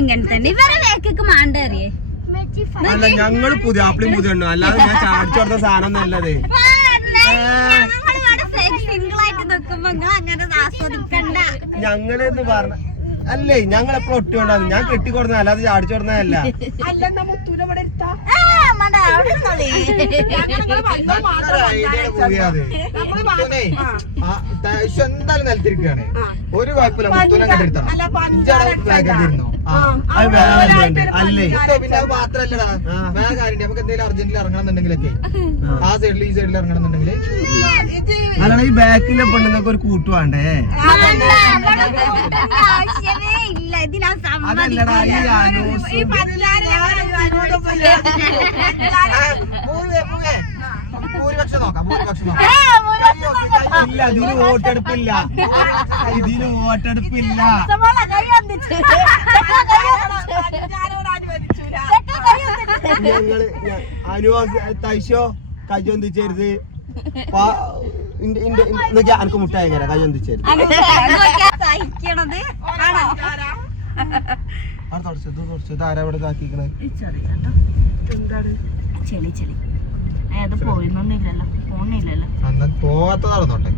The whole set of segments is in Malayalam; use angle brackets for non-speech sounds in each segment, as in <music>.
ഇങ്ങനെ തന്നെ. ഇവരെ വേക്കൊക്കെ മാണ്ടറിയേ അല്ല ഞങ്ങൾ പുതിയ ആപ്പിളും പുതിയ എണ്ണ അല്ലാതെ ഞാൻ ചാടിച്ചു കൊടുത്ത സാധനം നല്ലത് ഞങ്ങളെന്ന് പറഞ്ഞ അല്ലേ ഞങ്ങൾ എപ്പോഴും ഒറ്റ കൊണ്ടാന്ന് ഞാൻ കെട്ടിക്കൊടുന്ന അല്ലാതെ ചാടിച്ചു കൊടുന്നതല്ല എന്തായാലും നിലത്തിരിക്കുകയാണ്. ഒരു കുഴപ്പമില്ല. മുത്തൂനെ കണ്ടിരുത്തണം ഇരുന്നോ പിന്നെ അത് മാത്രല്ലടാ. ആ. വേറെ കാര്യം നമുക്ക് എന്തെങ്കിലും അർജന്റിൽ ഇറങ്ങണമെന്നുണ്ടെങ്കിലൊക്കെ. ആ. സൈഡിൽ ഈ സൈഡിൽ ഈ ബാക്കിലെ പെണ്ണുങ്ങൾക്ക് ഒരു കൂട്ട് പോലെ. ഭൂരിപക്ഷം നോക്കാം ഭൂരിപക്ഷം ഇല്ല ഇതിന് വോട്ടെടുപ്പില്ല. ഇതിന് വോട്ടെടുപ്പില്ല. ഞങ്ങൾ അനുവാസ് തൈശോ കയ്യൊന്തിച്ചരുത് അനക്ക് മുട്ടായി തരാം. കയ്യൊന്തിച്ചരുത് സഹിക്കണത്. ആണോ? ചെളി ചെളി. അത് പോയിന്നൊന്നുമില്ലല്ലോ പോണില്ലല്ലോ പോവാത്ത നടന്നോട്ടെ.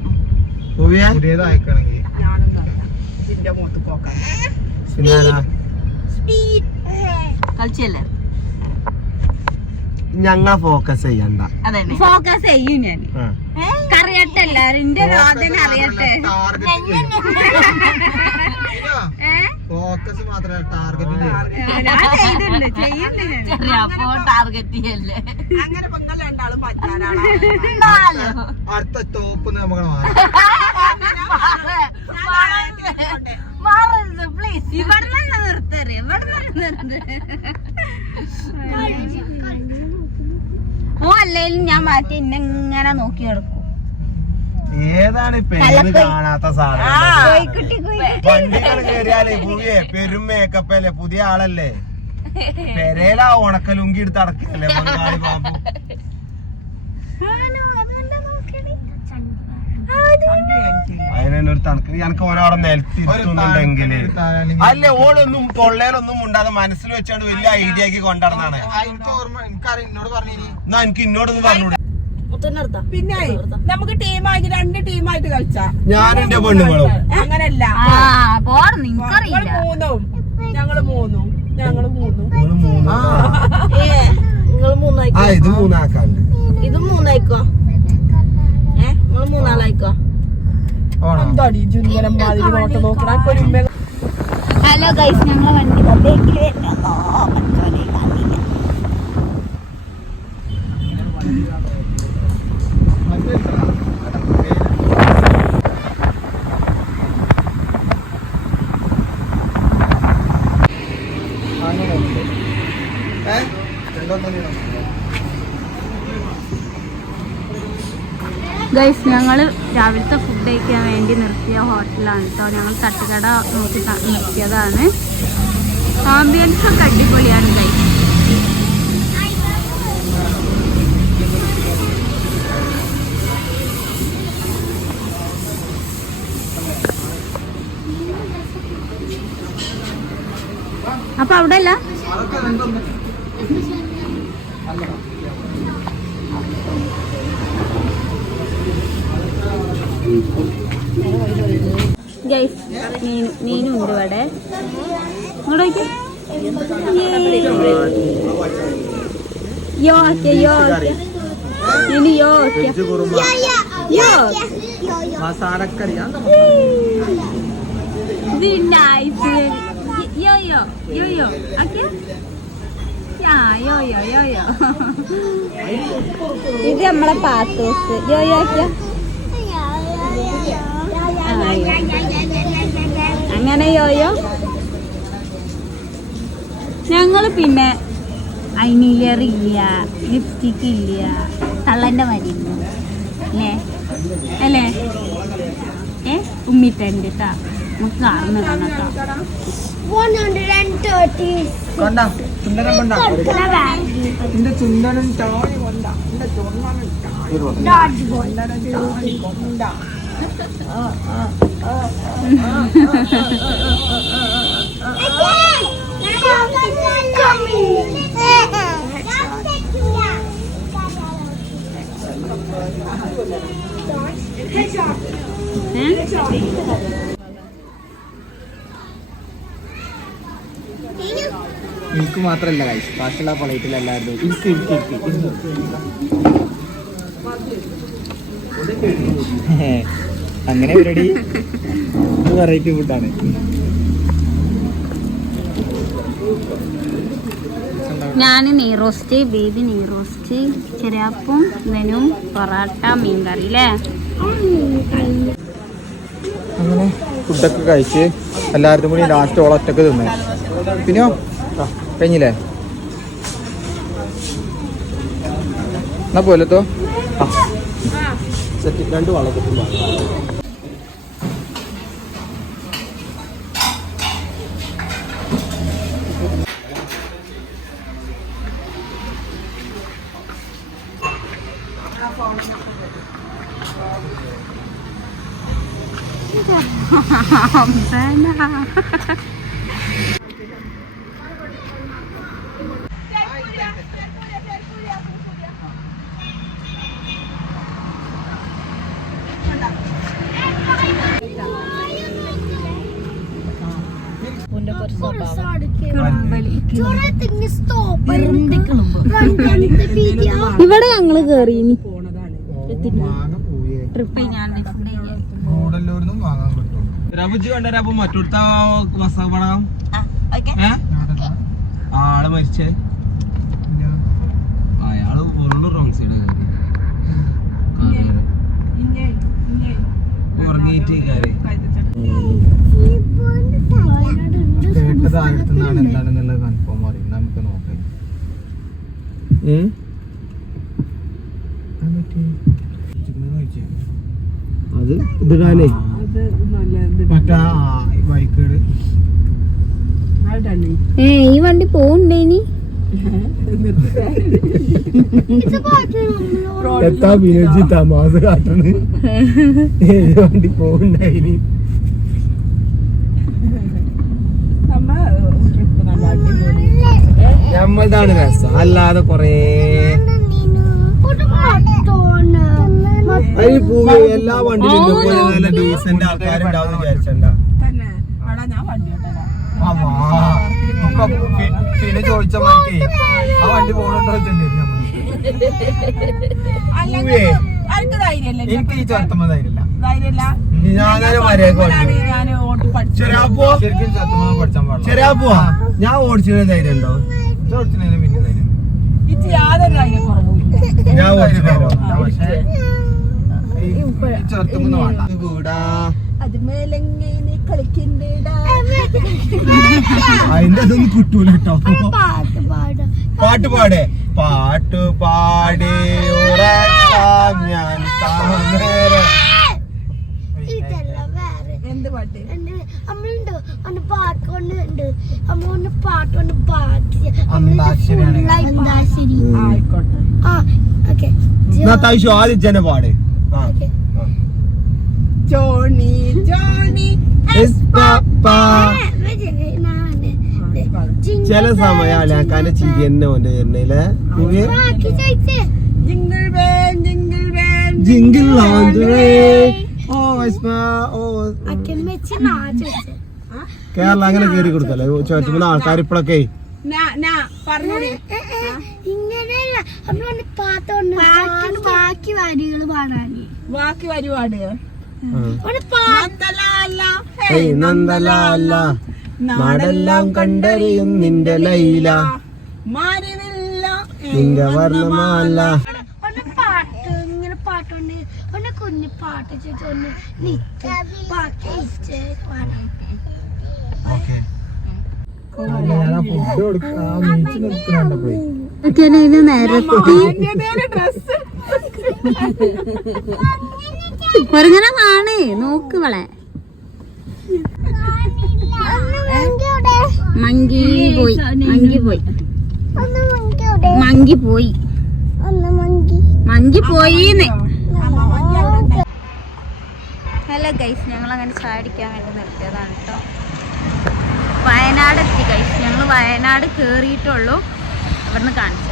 പോവിയാ പുതിയത് അയക്കണമെങ്കിൽ ഞാനെന്താ ഇതിന്റെ മുഖത്ത് കളിച്ചല്ലേ? ഞങ്ങളെ ഫോക്കസ് ചെയ്യണ്ട. ഫോക്കസ് ചെയ്യും ഞാൻ. കറിയട്ടെ എല്ലാരും അറിയട്ടെ? <laughs> ഫോക്കസ് മാത്രമല്ല ടാർഗറ്റ് അപ്പോ ചെയ്യല്ലേ? അങ്ങനെ രണ്ടാളും പഞ്ചാരാണ് അടുത്ത സ്റ്റോപ്പ് നമുക്ക് മാറരുത് പ്ലീസ് ഇവിടെ തന്നെ നിർത്തറ് ഇവിടെ തന്നെ ഓ അല്ലേലും ഞാൻ മാറ്റി ഇന്നെങ്ങനെ നോക്കി കിടക്കും ഏതാണ് പെണ്ണ് കാണാത്ത സാധനം? വണ്ടികൾ കയറിയാലേ പുതിയ പെരും മേക്കപ്പല്ലേ പുതിയ ആളല്ലേ? പെരേലാ ഉണക്കലുങ്കി എടുത്ത് അടക്കല്ലേ ബംഗാളി ബാബു. അതിനൊരു തണുക്ക്. എനിക്ക് ഒരാളെ നിലത്തിരുത്തുന്നുണ്ടെങ്കിൽ അല്ലേ ഓളൊന്നും പൊള്ളേലൊന്നും ഉണ്ടാകുന്ന മനസ്സിൽ വെച്ചാണ്ട് വലിയ ഐഡിയ ആക്കി കൊണ്ടുവരണാണ്. എനിക്ക് ഇന്നോട് പറഞ്ഞു പിന്നെ നമുക്ക് ടീമായിട്ട് രണ്ട് ടീമായിട്ട് കളിച്ചാ. ഞാൻ എന്റെ പെണ്ണുങ്ങളും. അങ്ങനല്ല. മൂന്നും. ഞങ്ങൾ മൂന്നും. ഞങ്ങൾ മൂന്നും. നിങ്ങൾ മൂന്നായി ആ. ഇത് മൂന്നാക്കാണ്ട്. ഇത് മൂന്നായിക്കോ? ഏ നിങ്ങൾ മൂന്നാളായിക്കോ? ഹലോ ഗൈസ് ഞങ്ങളെ വണ്ടി ബേക്കിൽ വരുന്നോ മറ്റോനെ കാണില്ല. ഗൈസ് ഞങ്ങൾ രാവിലത്തെ ഫുഡ് കഴിക്കാൻ വേണ്ടി നിർത്തിയ ഹോട്ടലാണ് കേട്ടോ ഞങ്ങൾ തട്ടുകട നോക്കി നിർത്തിയതാണ്. ആംബിയൻസ് ഒക്കെ അടിപൊളിയാണ് ഗൈസ്. അപ്പൊ അവിടെ അല്ല ഗൈസ് നീനു നീനു ഉണ്ട് ഇവിടെ. ഇങ്ങോട്ട് യോ. ഓക്കെ യോ ഓക്കെ യോ ഓക്കെ യോ മസാലക്കറി ഇത് നൈസ് യോ യോ യോ യോ ഓക്കെ. യാ യോ യോ യോ യോ. ഇത് നമ്മളെ പാത്തോസ് യോ യോ ഓക്കെ അങ്ങനെ യോയോ ഞങ്ങൾ പിന്നെ ഐനീലിയർ ഇല്ല ലിപ്സ്റ്റിക് ഇല്ല തള്ളന്റെ മരുന്ന് അല്ലേ? അല്ലേ? ഏ? ഉമ്മിട്ടുണ്ട് കേട്ടാ നമുക്ക് കാണുന്ന കേട്ടോ കൊണ്ട. ചുണ്ടനം എനിക്ക് മാത്രല്ല കൈസ് ബാക്കിയുള്ള പ്ലേറ്റിൽ എല്ലാവരും ഇരിക്ക് ഇരിക്ക് ഇരിക്ക് അങ്ങനെ പരിപാടി വെറൈറ്റി ഫുഡാണ് ഞാൻ നെയ്റോസ്റ്റ് ബേബി നെയ്റോസ്റ്റ് ചെറിയാപ്പും മെനും പൊറാട്ട മീൻകറി അല്ലേ അങ്ങനെ ഫുഡൊക്കെ കഴിച്ച് എല്ലാവരും കൂടി ലാസ്റ്റ് ഓളൊറ്റക്ക് തിന്നു. പിന്നെയോ? ആ, കഴിഞ്ഞില്ലേ? എന്നാ പോലത്തോ രണ്ട് വളക്കത്തും ഇവിടെ ഞങ്ങൾ കേറി മാങ്ങ പോയേ. ട്രിപ്പ് ഞാൻ കിട്ടും രബുജി കണ്ടപ്പോ മറ്റൊടുത്ത ഓക്കെ ഏ? ആൾ മരിച്ചേ. അയാൾ ഫുള്ള് റോങ് സൈഡ് ഉറങ്ങിയിട്ട് കയറി കേട്ടത് ആയിരത്തുനിന്നാണ് എന്താണെന്നുള്ളത് കൺഫേം അറിയും നമുക്ക് നോക്കാം. അത് ഇതിടാനേ ഏ ഈ വണ്ടി പോണ്ടേനി എത്താ വിനോജി തമാസ കാട്ടണ്. ഏത് വണ്ടി പോകണ്ടായിനി നമ്മൾതാണ് രസം. അല്ലാതെ കൊറേ പൂവി എല്ലാ വണ്ടിയിലും ഇതുപോലെ നല്ല ഡീസന്റ് ആൾക്കാരുണ്ടാവും വിചാരിച്ചണ്ട പിന്നെ ചോദിച്ച മാറ്റി ആ വണ്ടി എനിക്ക് ഈ ധൈര്യമില്ല. ഞാനൊരു മര്യാദ ചെറിയാപ്പോ ശരിക്കും പഠിച്ചാൻ പാടില്ല. ചെറിയാപ്പോ ഞാൻ ഓടിച്ചിട്ട് ധൈര്യം ഉണ്ടോ? ചോദിച്ചതിന് പിന്നെ ധൈര്യം. ഞാൻ ഓടിച്ചിട്ടുണ്ടോ പക്ഷേ അതിന്റെ അതൊന്നും കിട്ടൂല കേട്ടോ. പാട്ട് പാടേ. പാട്ട് പാടേ. ഉറക്കാം ഞാൻ എന്ത് പാട്ട്? പാട്ട് കൊണ്ട്. അമ്മ ഒന്ന് പാട്ട് കൊണ്ട് പാട്ട് അന്താക്ഷരിയാണ്. അന്താശ്ശേരി ആയിക്കോട്ടെ. ആ ഓക്കെ. ആദ്യം ജന പാട്. ആ ജോണി ജോണി എസ് പാപ്പ. ചില സമയം അക്കാന്റെ ചിരി തന്നെ ഓന്റെ വരുന്നില്ലേ ബാക്കി ചോദിച്ചേ. Jingle bell jingle bell jingle ഓ ഓ. കേരള അങ്ങനെ കേറി കൊടുക്കല്ലേ ചോദിച്ചപ്പോ ആൾക്കാർ ഇപ്പോഴൊക്കെ ബാക്കി വരികൾ പാടാൻ. ബാക്കി വരി നന്ദലാല. നാടെല്ലാം കണ്ടറിയും നിന്റെ ലൈല. മാരിവില്ല നിന്റെ വർണമാല. കുഞ്ഞു പാട്ട് ഒന്ന് ബാക്കി പാടാം നോക്ക് വളെ മങ്കി പോയി മങ്കി പോയി മങ്കി പോയി മങ്കി പോയിന്ന് ഹലോ ഗൈസ് ഞങ്ങൾ അങ്ങനെ ചായ അടിക്കാൻ വേണ്ടി നിർത്തിയതാണ് കേട്ടോ വയനാട് എത്തി കഴിച്ചു ഞങ്ങൾ വയനാട് കേറിയിട്ടുള്ളൂ. അവിടുന്ന് കാണിച്ചു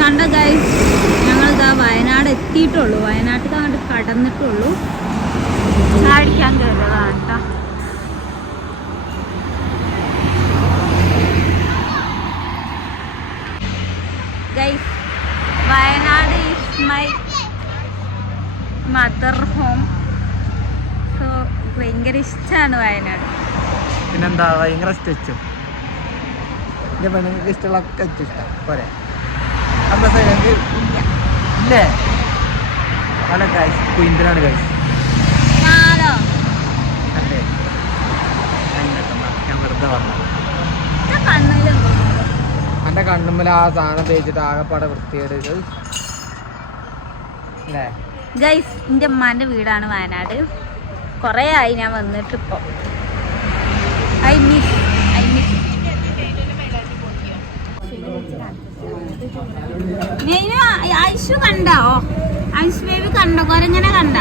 കണ്ട ഗൈസ് ഞങ്ങൾ ഇതാ വയനാട് എത്തിയിട്ടുള്ളൂ. വയനാട്ടിൽ അങ്ങോട്ട് കടന്നിട്ടുള്ളൂ. ചാടിക്കാൻ കയറിയതാണ് കേട്ടോ. ഇഷ്ടമാണ് വയനാട്. പിന്നെന്താ ഭയങ്കര സ്റ്റിച്ചും എന്റെ പെണ്ണുങ്ങൾക്ക് ഇഷ്ടമുള്ള ഇഷ്ടം. പോരെ. എന്താ ഇല്ലേ? അല്ല കാശ് കുയിന്തിനാണ് കാശ് അല്ലേ അല്ല, ഞാൻ വെറുതെ പറഞ്ഞു ഞാൻ കണ്ണിലുണ്ടോ എന്റെ കണ്ണുമ്മൽ ആ സാധനം തേച്ചിട്ട് ആകെപ്പാടെ വൃത്തിയേട് അല്ലേ? ഗൈസ് എന്റെ അമ്മാന്റെ വീടാണ് വയനാട്. കുറേ ആയി ഞാൻ വന്നിട്ട് ഇപ്പോൾ I miss I miss Aishu കണ്ടോ? ഐഷു ബേബി കണ്ടോ? കൊരങ്ങനെ കണ്ട?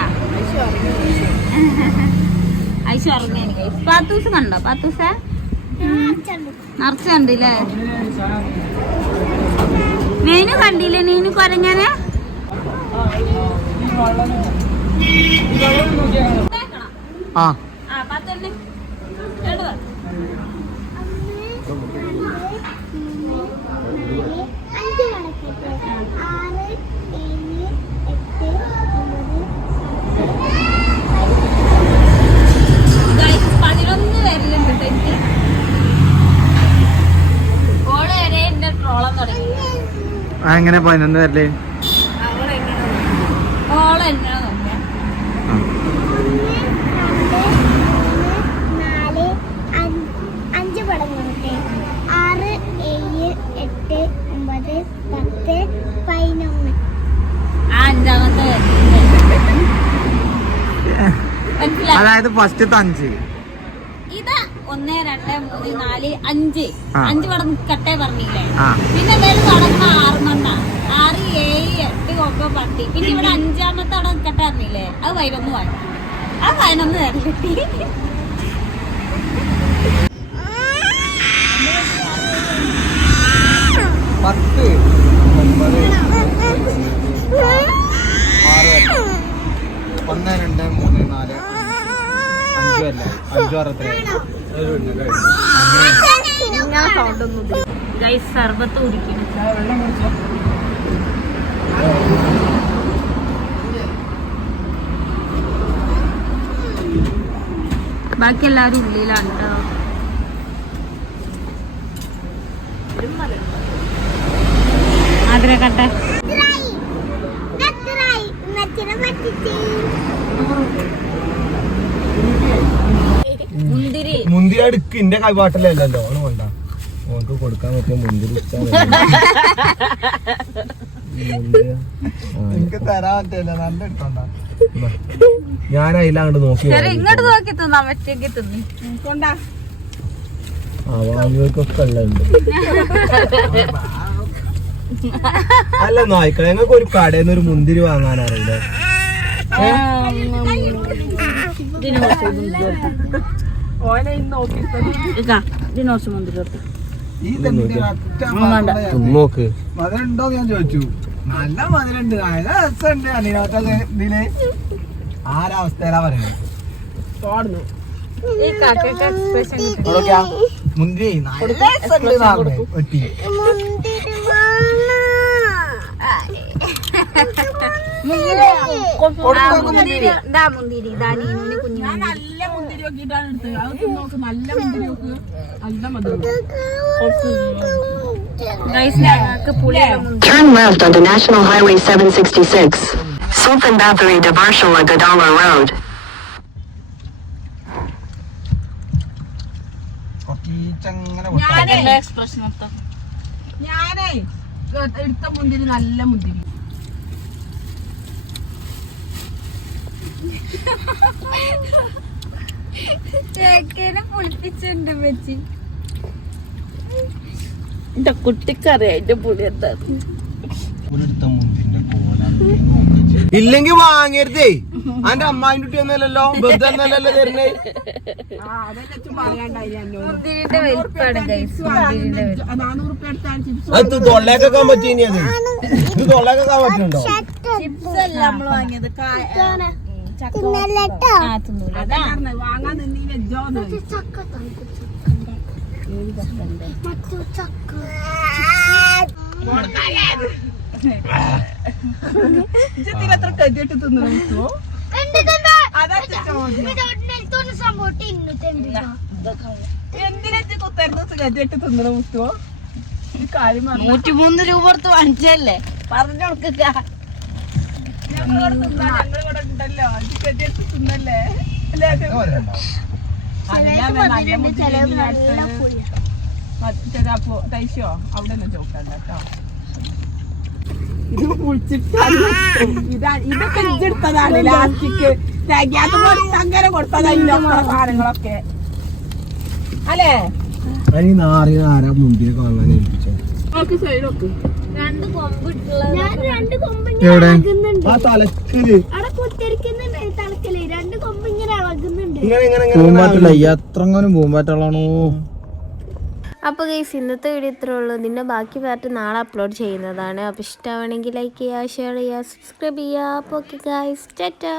ഐഷു ഉറങ്ങി എനിക്ക്. പാത്തൂസ് കണ്ടോ? പാത്തൂസ നിറച്ച് കണ്ടില്ലേ നീനു കണ്ടില്ലേ? നീനു കൊരങ്ങനെ? ആ. പതിനൊന്ന് പേരിലുണ്ട് ട്ടോ എനിക്ക് ഓൾ വരെ എന്റെ ട്രോളം തുടങ്ങി. ആ എങ്ങനെ പതിനൊന്ന് വരല്ലേ ഓൾ എന്നെ നോക്കിയ നാല് അഞ്ച് പടങ്ങോട്ടെ ആറ് ഏഴ് എട്ട് ഒമ്പത് പത്ത് പതിനൊന്ന് ആ അഞ്ചാമത്തെ വരലുണ്ട്. മനസ്സിലായി അതായത് ഫസ്റ്റ് അഞ്ച്. ഇതാ ഒന്ന് രണ്ട് മൂന്ന് നാല് അഞ്ച്. അഞ്ച് പടം കട്ടേ പറഞ്ഞില്ലേ? പിന്നെ വേറെ തുടങ്ങുന്ന ആറ് ഏഴ് എട്ട് ഒക്കെ പത്ത്. പിന്നെ ഇവിടെ അഞ്ചാമത്തെ അവിടെ കട്ട പറഞ്ഞില്ലേ? അത് പതിനൊന്ന് വായി ആ പതിനൊന്ന് പത്ത്. ഒമ്പത്. ആറ്. ഒന്ന് രണ്ട് മൂന്ന് നാല് അഞ്ചു അല്ല അഞ്ചു അറുപത്തി ബാക്കി എല്ലാരും ഉള്ളിലാണ് കേട്ടോ ആഗ്രഹ എത്രയായി അടുക്ക് എന്റെ കൈപാട്ടിലല്ലോ ഓണ് വേണ്ട ഓർക്ക് കൊടുക്കാൻ പറ്റിയ മുന്തിരി ഇഷ്ടാണ്. മുന്തിരി. ആ, എനിക്ക് തരാൻ പറ്റില്ല നല്ല ഇട്ടുണ്ടോ. ഞാൻ അതിലങ്ങോട്ട് നോക്കി ഇങ്ങോട്ട് നോക്കി. തിന്നാൻ പറ്റിയെങ്കിൽ തിന്നി കൊണ്ടാ. ഉള്ളുണ്ട് അല്ല നായിക്ക ഞങ്ങൾക്ക് ഒരു കടയിൽ നിന്ന് ഒരു മുന്തിരി വാങ്ങാൻ അറിയില്ല? ഓനെ ഇന്ന് നോക്കി. മുന്തിരി മാത്രമേ ഞാൻ- ചോദിച്ചു. നല്ല മധുരണ്ട് നല്ല രസമുണ്ട്. അതിനകത്ത് ഇതിൽ ആരവസ്ഥയിലാ പറയുന്നത് മുന്തിരി. നല്ല രസമുണ്ട് പറഞ്ഞത്. വെട്ടി. മുന്തിരി. ഇതാ മുന്തിരി. ഇതാ നീനുവിന് കുഞ്ഞു മുന്തിരി. നോക്കിയിട്ടാണ് എടുത്തത്. അത് നോക്ക്. നല്ല മുന്തിരി നോക്ക്. നല്ല മുന്തിരി. Turn left onto National Highway 766. Sultan Bathory to Varshala Gadala Road. ഞാനേ. എടുത്ത മുന്തിരി നല്ല മുന്തിരി. <laughs> കേക്കേനെ പുളിപ്പിച്ചിട്ടുണ്ട് വെച്ചി എന്റെ കുട്ടിക്കറിയാം എന്റെ പുളി എന്താ ഒരിടത്ത ഇല്ലെങ്കിൽ വാങ്ങരുതേ. അന്റെ അമ്മായിന്റെ കുട്ടി ഒന്നല്ലല്ലോ? വെറുതെ ഒന്നല്ലല്ലോ തരുന്നേ. അത് തൊള്ളേക്കാൻ പറ്റിയ അത്. ഇത് തൊള്ളേക്കാൻ പറ്റുന്നുണ്ടോ? ചിപ്സ് അല്ല നമ്മൾ വാങ്ങിയത്. എത്ര കെട്ടിട്ട് തിന്നു എന്തിനാ അതാ സംഭവം എന്തിനാ കുത്തരുന്നത് കെട്ടിട്ട് കാര്യം പറഞ്ഞു നൂറ്റിമൂന്ന് രൂപ കൊടുത്ത് വാങ്ങിച്ചല്ലേ പറഞ്ഞു കൊടുക്കുക കുളിച്ചിട്ടാണ് ഇതാ ഇതൊക്കെ ഇഞ്ചെടുത്തതാണ് ലാസ്റ്റിക്ക് തികയാത്ത അങ്ങനെ സാധനങ്ങളൊക്കെ അല്ലേ നാറി നാരാ മുന്തിരി വാങ്ങാൻ ഏൽപ്പിച്ചു നോക്ക് എവിടെ? പൂമ്പാറ്റല്ല പൂമ്പാറ്റകളാണോ? അപ്പോൾ ഗൈസ് ഇന്നത്തെ വീഡിയോ ഇത്രേ ഉള്ളൂ. ഇതിന്റെ ബാക്കി പാർട്ട് നാളെ അപ്ലോഡ് ചെയ്യുന്നതാണ്. അപ്പോൾ ഇഷ്ടമാണെങ്കിൽ ലൈക്ക് ചെയ്യുക ഷെയർ ചെയ്യുക സബ്സ്ക്രൈബ് ചെയ്യുക. അപ്പോൾ ഓക്കെ ഗൈസ് ടാറ്റാ